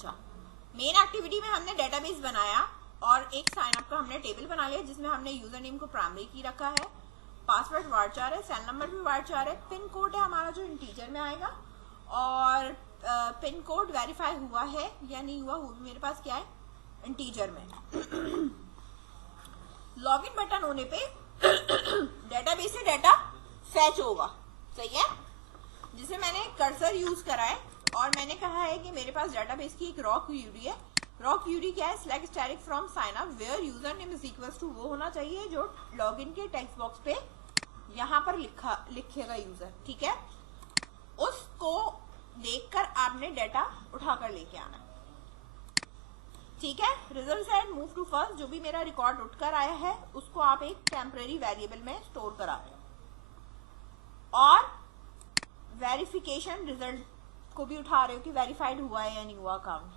अच्छा, main activity में हमने डेटाबेस बनाया और एक साइन अप का हमने टेबल बना लिया जिसमें हमने यूजर नेम को प्राइमरी की रखा है, पासवर्ड varchar है, सेल नंबर भी varchar है, पिन कोड है हमारा जो इंटीजर में आएगा, और पिन कोड वेरीफाई हुआ है या नहीं हुआ मेरे पास क्या है, इंटीजर में। लॉगिन बटन होने पे डेटाबेस से डाटा फैच होगा, सही है, जिसे मैंने कर्सर यूज करा है और मैंने कहा है कि मेरे पास डेटाबेस की एक रॉ क्वेरी है। रॉ क्वेरी क्या है, select static from sign up where user name is equals to वो होना चाहिए जो लॉगिन के टेक्स्ट बॉक्स पे यहाँ पर लिखेगा यूजर, ठीक है। उसको देखकर आपने डाटा उठाकर लेके आना, ठीक है। Result and move to first, जो भी मेरा रिकॉर्ड उठकर आया है उसको आप एक टेम्परेरी वेरिएबल में स्टोर करा रहे हो और वेरिफिकेशन रिजल्ट को भी उठा रहे हो कि वेरीफाइड हुआ है या नहीं हुआ अकाउंट।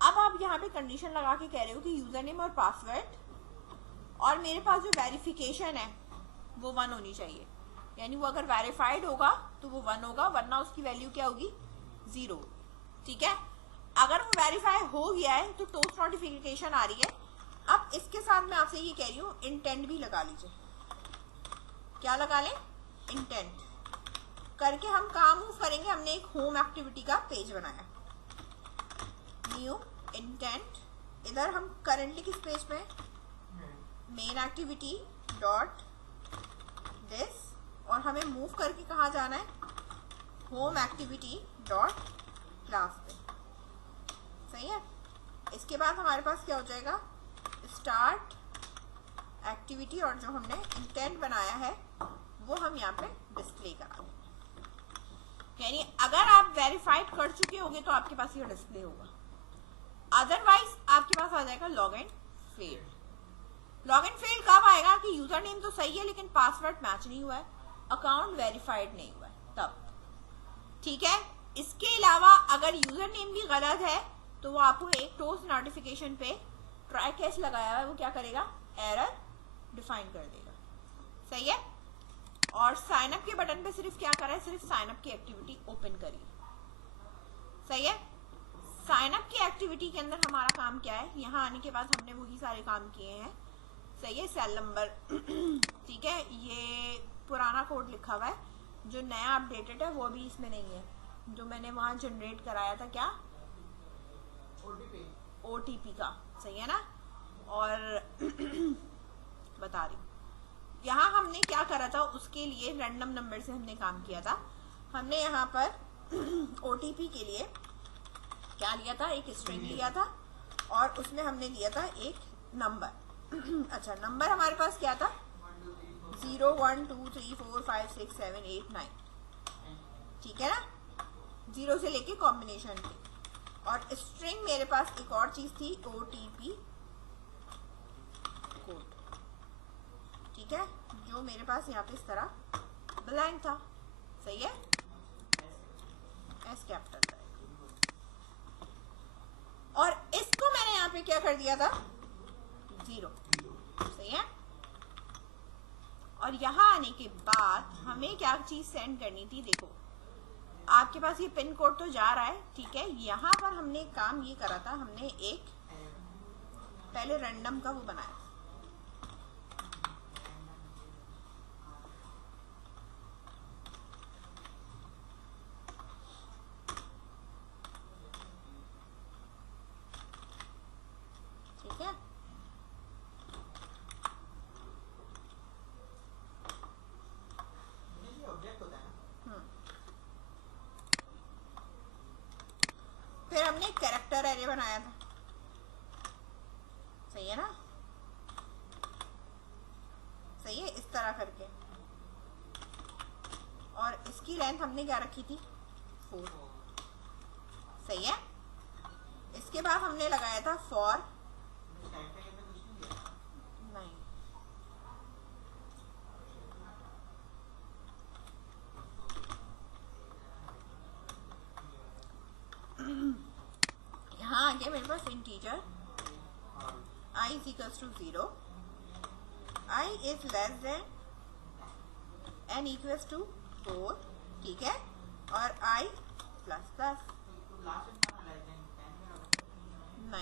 अब आप यहाँ पे कंडीशन लगा के कह रहे हो कि यूजर नेम और पासवर्ड और मेरे पास जो वेरिफिकेशन है वो 1 होनी चाहिए, यानी वो अगर वेरीफाइड होगा तो वो 1 होगा, वरना उसकी वैल्यू क्या होगी, 0, ठीक है। अगर वो वेरीफाई हो गया है तो टोस्ट नोटिफिकेशन आ रही है। अब इसके साथ मैं आपसे ये कह रही हूँ इंटेंट भी लगा लीजिए, क्या लगा लें, इंटेंट करके हम काम करेंगे। हमने एक होम एक्टिविटी का पेज बनाया, न्यू इंटेंट, इधर हम करेंटली किस पेज पे, मेन एक्टिविटी डॉट दिस, और हमें मूव करके कहाँ जाना है, होम एक्टिविटी डॉट क्लास पे, सही है। इसके बाद हमारे पास क्या हो जाएगा, स्टार्ट एक्टिविटी, और जो हमने इंटेंट बनाया है वो हम यहाँ पे डिस्प्ले करा देंगे, यानी अगर आप वेरीफाइड कर चुके होंगे तो आपके पास ये डिस्प्ले होगा, अदरवाइज आपके पास आ जाएगा log in failed. Log in failed कब आएगा कि यूजर नेम तो सही है लेकिन पासवर्ड मैच नहीं हुआ है, अकाउंट वेरीफाइड नहीं हुआ है, तब, ठीक है। इसके अलावा अगर यूजर नेम भी गलत है तो वो आपको एक टोस्ट नोटिफिकेशन पे ट्राई कैच लगाया हुआ है, वो क्या करेगा, एरर डिफाइन कर देगा, सही है। और साइन अप के बटन पे सिर्फ क्या करा है, सिर्फ साइन अप की एक्टिविटी ओपन करी, सही है। साइन अप की एक्टिविटी के अंदर हमारा काम क्या है, यहाँ आने के बाद हमने वही सारे काम किए हैं, सही है। सेल नंबर ठीक है, ये पुराना कोड लिखा हुआ है, जो नया अपडेटेड है वो अभी इसमें नहीं है, जो मैंने वहां जनरेट कराया था, क्या, ओटीपी का, सही है ना। और बता रही यहाँ हमने क्या करा था, उसके लिए रैंडम नंबर से हमने काम किया था। हमने यहाँ पर ओटीपी के लिए क्या लिया था, एक स्ट्रिंग लिया था और उसमें हमने लिया था एक नंबर अच्छा, नंबर हमारे पास क्या था, 0 1 2 3 4 5 6 7 8 9, ठीक है ना, 0 से लेके कॉम्बिनेशन थी। और स्ट्रिंग मेरे पास एक और चीज थी, ओटीपी कोड, ठीक है, जो मेरे पास यहाँ पे इस तरह ब्लैंक था, सही है, एस कैपिटल था। और इसको मैंने यहाँ पे क्या कर दिया था, 0, सही है। और यहाँ आने के बाद हमें क्या चीज सेंड करनी थी, देखो आपके पास ये पिन कोड तो जा रहा है, ठीक है। यहाँ पर हमने काम ये करा था, हमने एक पहले रैंडम का वो बनाया, ठीक है। फिर हमने कैरेक्टर एरे बनाया था, सही है ना, सही है, इस तरह करके, और इसकी लेंथ हमने क्या रखी थी, 4, सही है। इसके बाद हमने लगाया था फॉर, नहीं, यहाँ आगे मेरे पास integer I is equals to 0, I is less than n equals to 4, ठीक है, और I प्लस प्लस, 9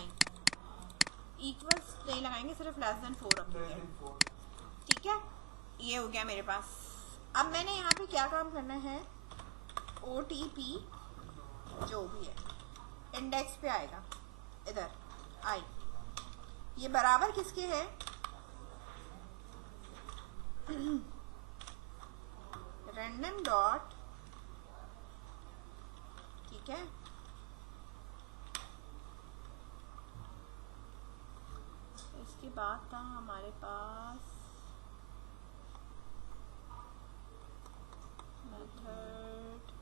इक्वल्स नहीं लगाएंगे, सिर्फ लेस देन 4 रखेंगे। ठीक है, ये हो गया मेरे पास। अब मैंने यहाँ पे क्या काम करना है, OTP जो भी है इंडेक्स पे आएगा, इधर आई, ये बराबर किसके है, रैंडम डॉट, ठीक है, इसके बाद था हमारे पास method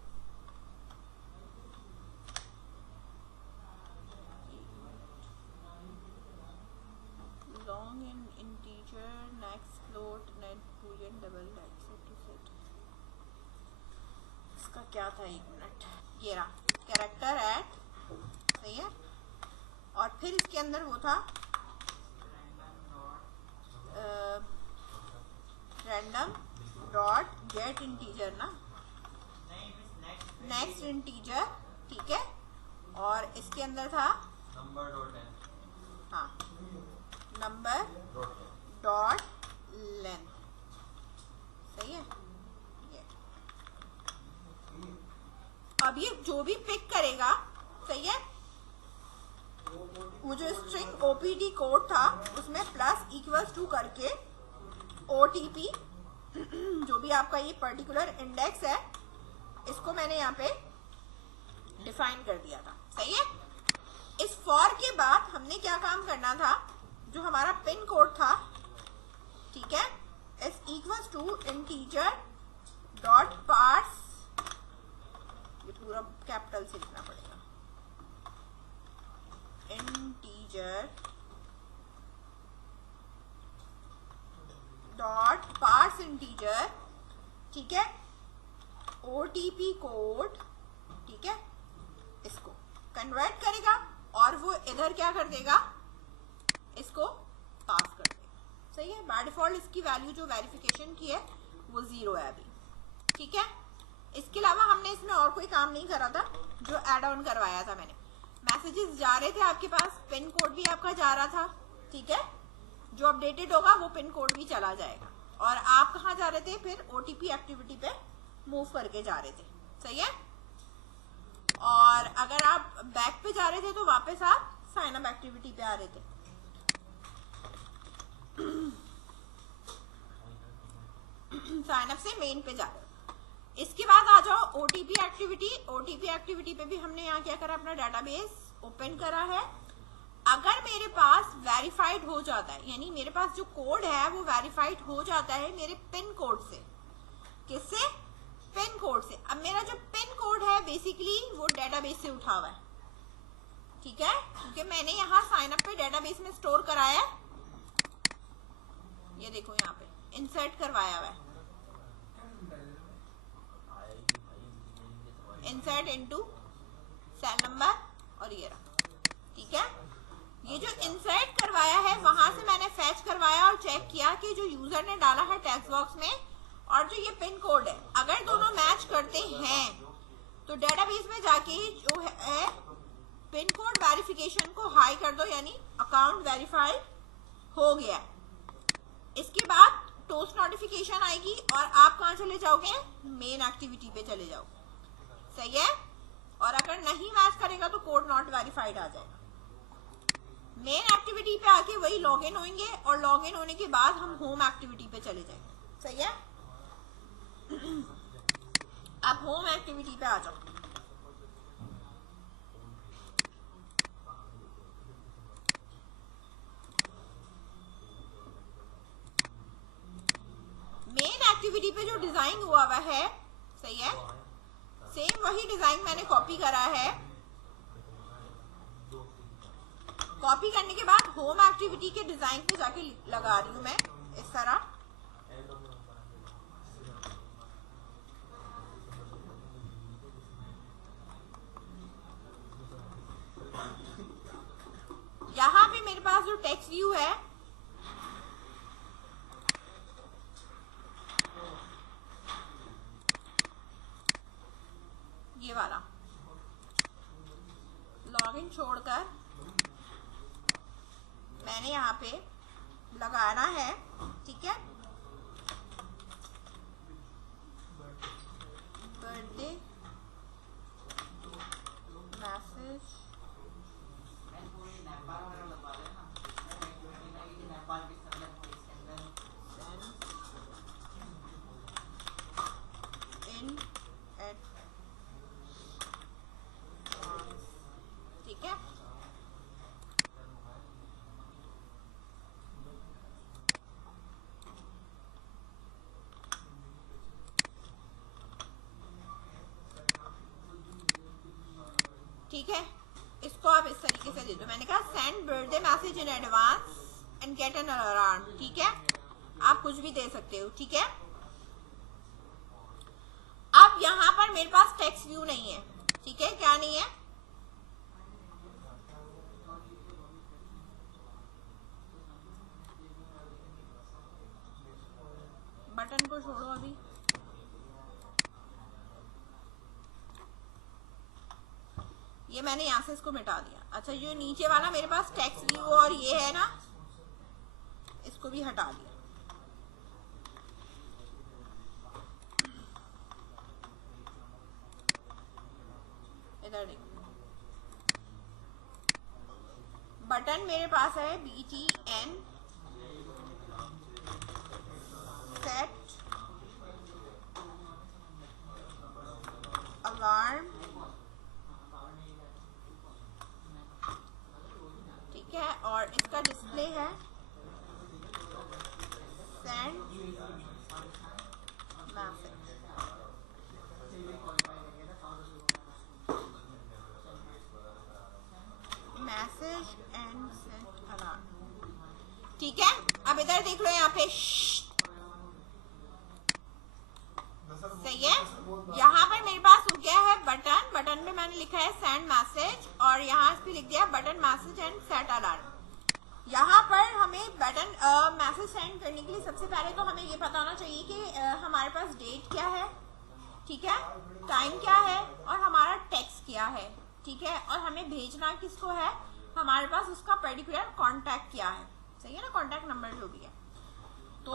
long in integer next float net boolean double set to set, इसका क्या था, 1 मिनट, ये रहा कैरेक्टर एट, सही है। और फिर इसके अंदर वो था रैंडम डॉट गेट इंटीजर ना, नेक्स्ट इंटीजर, ठीक है। और इसके अंदर था नंबर डॉट, हाँ, नंबर डॉट लेंथ, सही है। ये अब ये जो भी पिक करेगा, सही है, वो जो स्ट्रिंग ओपीडी कोड था उसमें प्लस इक्वल्स टू करके OTP जो भी आपका ये पर्टिकुलर इंडेक्स है, इसको मैंने यहाँ पे डिफाइन कर दिया था, सही है। इस फॉर के बाद हमने क्या काम करना था, जो हमारा पिन कोड था, ठीक है, is equals to integer dot parse, ये पूरा कैपिटल से लिखना पड़ेगा, इंटीजर डॉट पार्स इंटीजर, ठीक है, OTP कोड, ठीक है, इसको कन्वर्ट करेगा और वो इधर क्या कर देगा, इसको पास कर देगा, सही है। बाय डिफॉल्ट इसकी वैल्यू जो वेरिफिकेशन की है वो 0 है अभी, ठीक है। इसके अलावा हमने इसमें और कोई काम नहीं करा था, जो एड ऑन करवाया था मैंने, मैसेजेस जा रहे थे आपके पास, पिन कोड भी आपका जा रहा था, ठीक है, जो अपडेटेड होगा वो पिन कोड भी चला जाएगा, और आप कहाँ जा रहे थे, फिर OTP एक्टिविटी पे मूव करके जा रहे थे, सही है। और अगर आप बैक पे जा रहे थे तो वापस आप साइन अप एक्टिविटी पे आ रहे थे। साइन अप से मेन पे जा रहे हो। इसके बाद आ जाओ OTP एक्टिविटी। OTP एक्टिविटी पे भी हमने यहाँ क्या करा, अपना डेटाबेस ओपन करा है। अगर मेरे पास वेरीफाइड हो जाता है, यानी मेरे पास जो कोड है वो वेरीफाइड हो जाता है मेरे पिन कोड से, किससे, पिन कोड से। अब मेरा जो पिन कोड है बेसिकली वो डेटाबेस से उठा हुआ है, ठीक है, क्योंकि मैंने यहाँ साइन अप पे डेटाबेस में स्टोर कराया है, ये देखो यहाँ पे इंसर्ट करवाया हुआ है, इंसर्ट इनटू सेल नंबर, और ये रहा, ठीक है। ये जो इंसर्ट करवाया है वहां से मैंने फैच करवाया और चेक किया कि जो यूजर ने डाला है टेक्स्ट बॉक्स में और जो ये पिन कोड है, अगर दोनों मैच करते हैं तो डेटाबेस में जाके जो है पिन कोड वेरिफिकेशन को हाई कर दो, यानी अकाउंट वेरीफाइड हो गया। इसके बाद टोस्ट नोटिफिकेशन आएगी और आप कहाँ चले जाओगे, मेन एक्टिविटी पे चले जाओगे, सही है। और अगर नहीं मैच करेगा तो कोड नॉट वेरीफाइड आ जाएगा। मेन एक्टिविटी पे आके वही लॉगिन होंगे और लॉगिन होने के बाद हम होम एक्टिविटी पे चले जाएंगे, सही है। अब होम एक्टिविटी पे आ जाओ। मेन एक्टिविटी पे जो डिजाइन हुआ हुआ है, सही है, सेम वही डिजाइन मैंने कॉपी करा है। कॉपी करने के बाद होम एक्टिविटी के डिजाइन पे जाके लगा रही हूं मैं इस तरह। यहां पे मेरे पास जो टेक्स्ट व्यू है ये वाला, लॉगिन छोड़कर मैंने यहाँ पे लगाना है, ठीक है, बर्थडे मैसेज इन एडवांस, ठीक है। ठीक है, इसको आप इस तरीके से दे दो। मैंने कहा send birthday message in advance and get an alarm, ठीक है। आप कुछ भी दे सकते हो, ठीक है। अब यहाँ पर मेरे पास टेक्स्ट व्यू नहीं है, ठीक है। क्या नहीं है? बटन को छोड़ो अभी। ये मैंने यहाँ से इसको मिटा दिया। अच्छा, जो नीचे वाला मेरे पास टेक्स्ट व्यू और ये है ना, इसको भी हटा दिया। इधर देखो, बटन मेरे पास है BTN सेट अलार्म, ठीक है। और इसका डिस्प्ले है send message and set alarm, ठीक है। अब इधर देख लो, यहाँ पे सही है। यहाँ पर मेरे पास हो गया है बटन, बटन पे मैंने लिखा है सेंड मैसेज, और यहाँ पे लिख दिया button message and set alarm. यहाँ पर हमें बटन मैसेज सेंड करने के लिए सबसे पहले तो हमें ये पता होना चाहिए कि हमारे पास डेट क्या है, ठीक है, टाइम क्या है, और हमारा टेक्स्ट क्या है, ठीक है। और हमें भेजना किसको है, हमारे पास उसका पर्टिकुलर कॉन्टैक्ट क्या है, सही है ना, कॉन्टैक्ट नंबर जो भी है। तो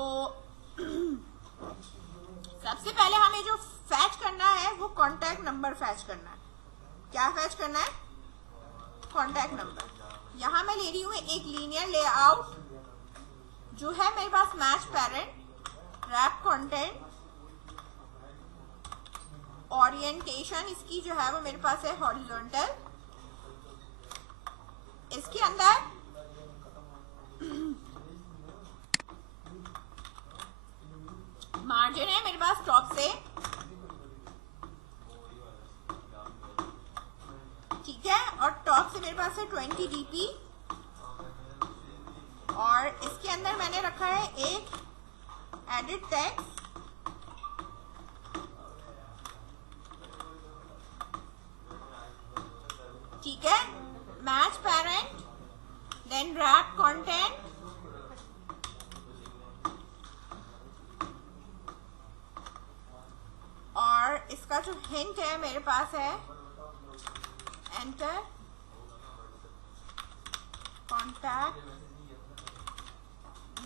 सबसे पहले हमें जो फैच करना है वो कॉन्टैक्ट नंबर फैच करना है। क्या फैच करना है? Contact number. यहां मैं ले रही हूँ एक लीनियर लेआउट जो है मेरे पास match parent, wrap content, orientation इसकी जो है वो मेरे पास है हॉरिजॉन्टल। इसके अंदर मार्जिन है मेरे पास टॉप से, ठीक है, और टॉप से मेरे पास है 20 dp, और इसके अंदर मैंने रखा है एक एडिट टेक्स्ट, ठीक है, match parent, then wrap content, और इसका जो हिंट है मेरे पास है एंटर कॉन्टैक्ट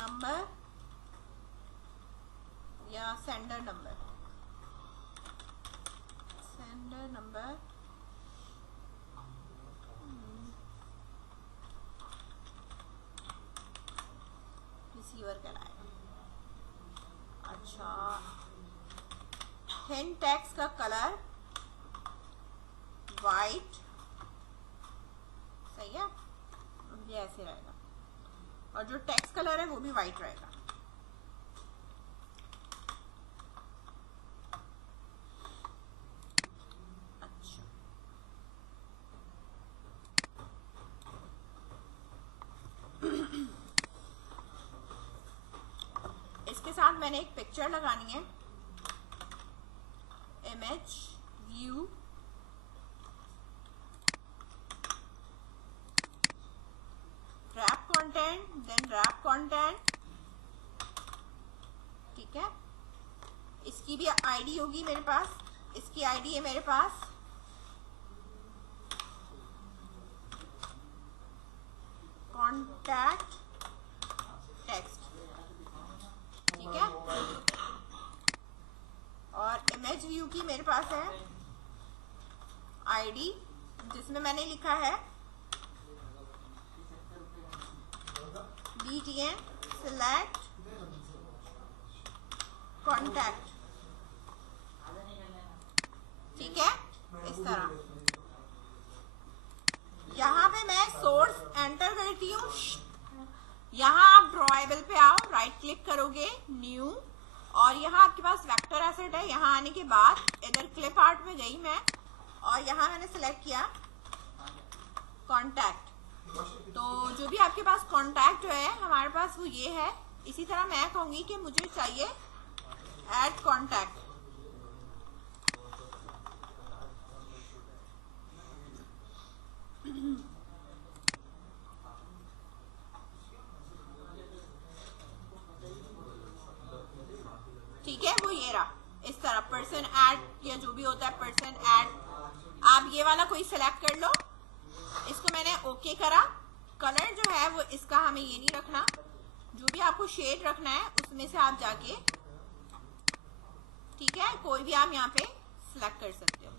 नंबर या सेंडर नंबर, रिसीवर कराएगा। अच्छा, हिंट टेक्स्ट का कलर वाइट, सही है, ये ऐसे रहेगा, और जो टेक्स्ट कलर है वो भी वाइट रहेगा। अच्छा, इसके साथ मैंने एक पिक्चर लगानी है, image view, wrap content, then wrap content, ठीक है। इसकी भी आईडी होगी मेरे पास, इसकी आईडी है मेरे पास कॉन्टैक्ट आईडी जिसमें मैंने लिखा है BTN select कॉन्टैक्ट, ठीक है। इस तरह यहाँ पे मैं सोर्स एंटर करती हूँ। यहाँ आप ड्रॉएबल पे आओ, राइट क्लिक करोगे, न्यू, और यहाँ आपके पास वेक्टर एसेट है। यहाँ आने के बाद इधर क्लिप आर्ट में गई मैं, और यहाँ मैंने सेलेक्ट किया कॉन्टैक्ट। तो जो भी आपके पास कॉन्टैक्ट है हमारे पास वो ये है। इसी तरह मैं कहूंगी कि मुझे चाहिए ऐड कॉन्टैक्ट, ठीक है। वो ये रहा, इस तरह पर्सन ऐड या जो भी होता है पर्सन ऐड। आप ये वाला कोई सिलेक्ट कर लो। इसको मैंने ओके करा। कलर जो है वो इसका हमें ये नहीं रखना, जो भी आपको शेड रखना है उसमें से आप जाके, ठीक है, कोई भी आप यहाँ पे सिलेक्ट कर सकते हो।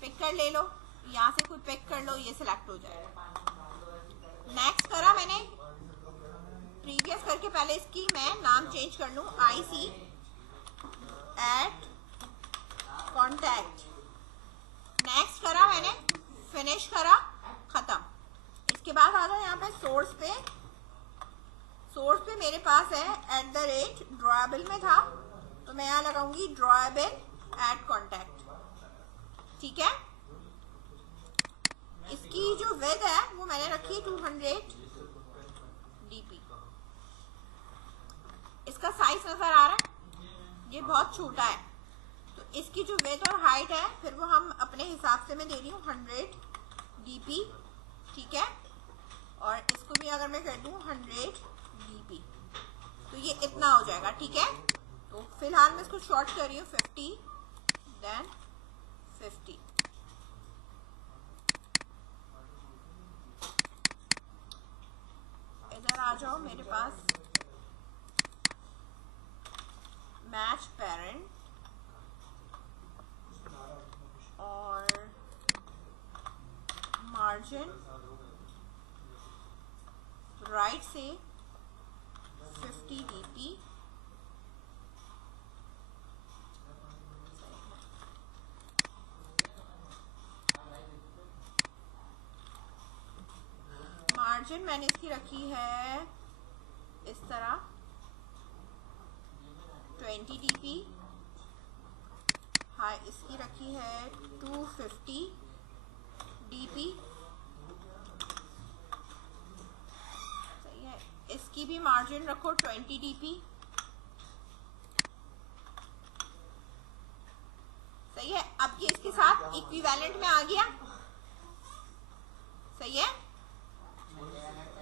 पिक कर ले लो, यहाँ से कोई पिक कर लो, ये सिलेक्ट हो जाएगा। नेक्स्ट करा मैंने, प्रीवियस करके पहले इसकी मैं नाम चेंज कर लूं, IC ऐड कॉन्टैक्ट। नेक्स्ट करा मैंने, फिनिश करा, खत्म। इसके बाद आ जाओ यहाँ पे सोर्स पे। सोर्स पे मेरे पास है @ड्रॉएबल में था, तो मैं यहाँ लगाऊंगी ड्रॉएबल ऐड कॉन्टैक्ट, ठीक है। इसकी जो विड्थ है वो मैंने रखी 200 dp। इसका साइज नजर आ रहा है, ये बहुत छोटा है, तो इसकी जो विड्थ और हाइट है फिर वो हम अपने हिसाब से मैं दे रही हूँ 100 dp, ठीक है। और इसको भी अगर मैं कर दूँ 100 dp, तो ये इतना हो जाएगा, ठीक है। तो फिलहाल मैं इसको शॉर्ट कर रही हूँ 50 देन 50। इधर आ जाओ, मेरे पास मैच पेरेंट और मार्जिन राइट से 50 dp, मार्जिन मैंने इसकी रखी है इस तरह 20 dp, हाँ इसकी रखी है 250 dp, सही है। इसकी भी मार्जिन रखो 20 dp, सही है। अब ये इसके साथ इक्विवेलेंट में आ गया, सही है।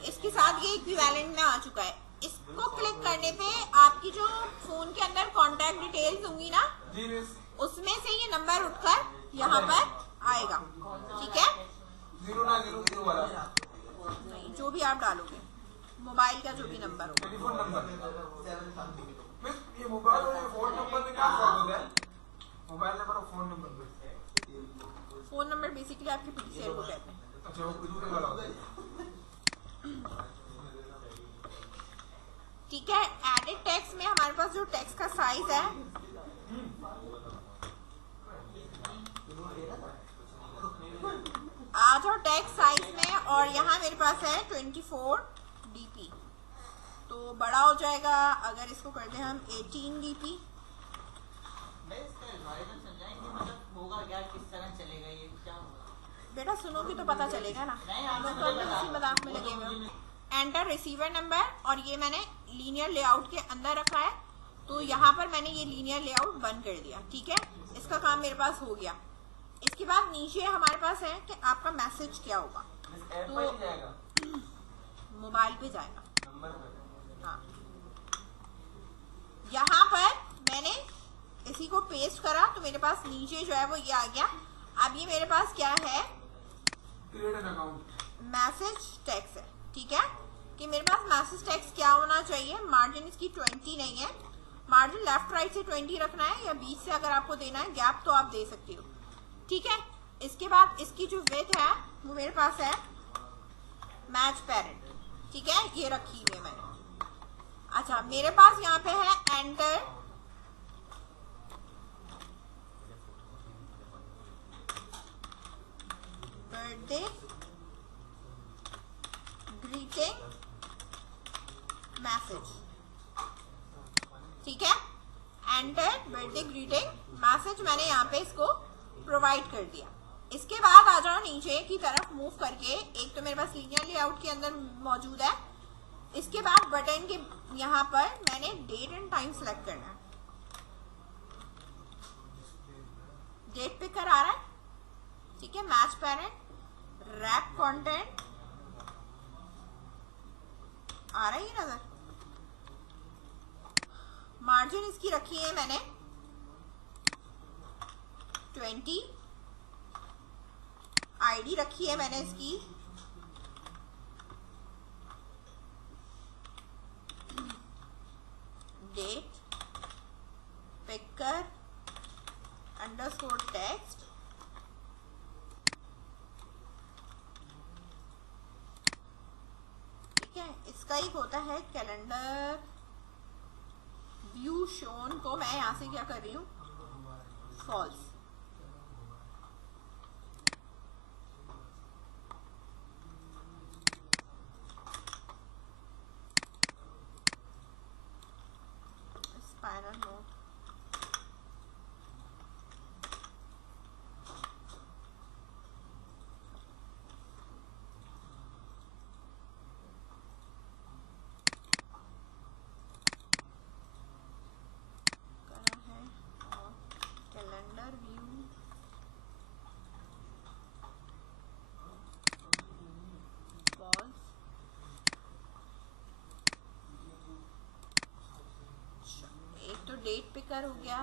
इसके साथ ये इक्विवेलेंट में आ चुका है। इसको क्लिक करने पे आपकी जो फोन के अंदर कांटेक्ट डिटेल्स होंगी ना, उसमें से ये नंबर उठकर यहाँ पर आएगा, ठीक है। 0 वाला नहीं, जो भी आप डालोगे, मोबाइल का जो भी नंबर हो। टेलीफोन नंबर, ये मोबाइल और फोन नंबर में क्या फर्क होता है? मोबाइल नंबर और phone number, phone number basically आपके PTCL को कहते हैं। अच्छा, वो दूसरे वाला होता है, ठीक है। एडिट टेक्स्ट में हमारे पास जो टेक्स्ट का साइज है, आ जाओ टेक्स्ट साइज में, और यहाँ मेरे पास है 24 dp, तो बड़ा हो जाएगा। अगर इसको कर दें हम 18 dp, बेटा सुनोगे तो पता चलेगा ना, मैं तो इसी मजाक में लगे हुए। एंटर रिसीवर नंबर, और ये मैंने लीनियर लेआउट के अंदर रखा है, तो यहाँ पर मैंने ये लीनियर लेआउट बंद कर दिया, ठीक है। इसका काम मेरे पास हो गया। इसके बाद नीचे हमारे पास है कि आपका मैसेज क्या होगा, तो मोबाइल पे जाएगा, हाँ। यहाँ पर मैंने इसी को पेस्ट करा, तो मेरे पास नीचे जो है वो ये आ गया। अब ये मेरे पास क्या है, मैसेज टेक्स्ट है, ठीक है। कि मेरे पास मैसेज टेक्स्ट क्या होना चाहिए, मार्जिन इसकी 20 नहीं है, मार्जिन लेफ्ट राइट से 20 रखना है या बीच से अगर आपको देना है गैप तो आप दे सकते हो, ठीक है। इसके बाद इसकी जो विड्थ है वो मेरे पास है मैच पेरेंट, ठीक है, ये रखी हुई है मैंने। अच्छा, मेरे पास यहाँ पे है एंटर बर्थडे ग्रीटिंग मैसेज, ठीक है, एंटर बर्थडे ग्रीटिंग मैसेज मैंने यहाँ पे इसको प्रोवाइड कर दिया। इसके बाद आ जाओ नीचे की तरफ मूव करके, एक तो मेरे पास लीनियर लेआउट के अंदर मौजूद है। इसके बाद बटन के यहाँ पर मैंने डेट एंड टाइम सेलेक्ट करना है, डेट पिकर आ रहा है, ठीक है, मैच पेरेंट रैप कंटेंट आ रहा है ये नजर। मार्जिन इसकी रखी है मैंने 20, आईडी रखी है मैंने इसकी डेट पिकर अंडरस्कोर टेक्स्ट, ठीक है। इसका एक होता है कैलेंडर व्यू शोन को मैं यहां से क्या कर रही हूं, false, spiral mode, calendar view false. एक तो डेट पिकर हो गया,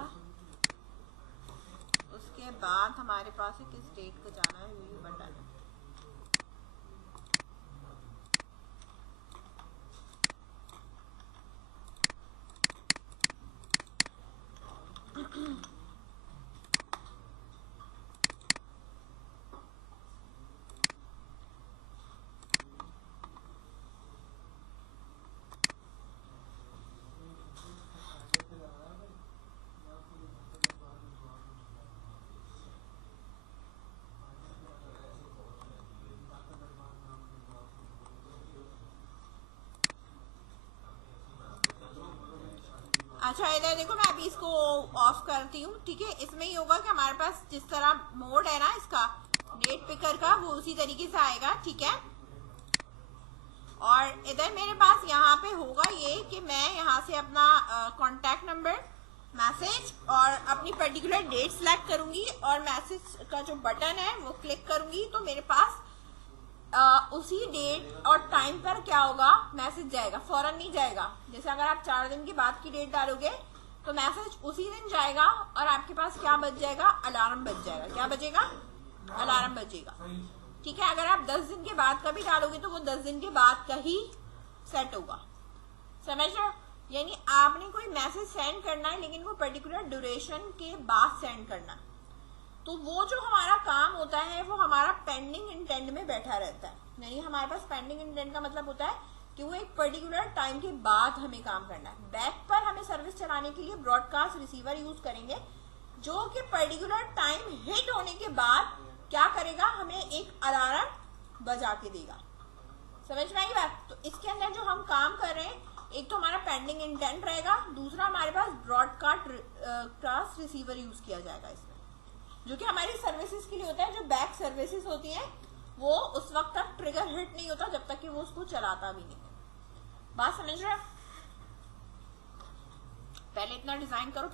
उसके बाद हमारे पास है किस डेट को जाना है, व्यू बटन। अच्छा, इधर देखो, मैं अभी इसको ऑफ करती हूँ, ठीक है। इसमें ही होगा कि हमारे पास जिस तरह मोड है ना इसका डेट पिकर का, वो उसी तरीके से आएगा, ठीक है। और इधर मेरे पास यहाँ पे होगा ये कि मैं यहाँ से अपना कॉन्टैक्ट नंबर, मैसेज और अपनी पर्टिकुलर डेट सेलेक्ट करूंगी और मैसेज का जो बटन है वो क्लिक करूंगी, तो मेरे पास उसी डेट और टाइम पर क्या होगा, मैसेज जाएगा, फौरन नहीं जाएगा। जैसे अगर आप 4 दिन के बाद की डेट डालोगे तो मैसेज उसी दिन जाएगा और आपके पास क्या बच जाएगा, अलार्म बच जाएगा। क्या बचेगा, अलार्म बचेगा, ठीक है। अगर आप 10 दिन के बाद का भी डालोगे तो वो 10 दिन के बाद का ही सेट होगा, समझ रहे हो। यानी आपने कोई मैसेज सेंड करना है लेकिन वो पर्टिकुलर ड्यूरेशन के बाद सेंड करना है, तो वो जो हमारा काम होता है वो हमारा पेंडिंग इंटेंट में बैठा रहता है। यानी हमारे पास पेंडिंग इंटेंट का मतलब होता है कि वो एक पर्टिकुलर टाइम के बाद हमें काम करना है। बैक पर हमें सर्विस चलाने के लिए ब्रॉडकास्ट रिसीवर यूज करेंगे, जो कि पर्टिकुलर टाइम हिट होने के बाद क्या करेगा, हमें एक अलार्म बजा के देगा। समझ में आई बात। तो इसके अंदर जो हम काम कर रहे हैं, एक तो हमारा पेंडिंग इंटेंट रहेगा, दूसरा हमारे पास ब्रॉडकास्ट रिसीवर यूज किया जाएगा इसमें, जो कि हमारी सर्विसेज के लिए होता है। जो बैक सर्विसेज होती हैं वो उस वक्त तक ट्रिगर हिट नहीं होता जब तक कि वो उसको चलाता भी नहीं। बात समझ रहे हो। पहले इतना डिजाइन करो।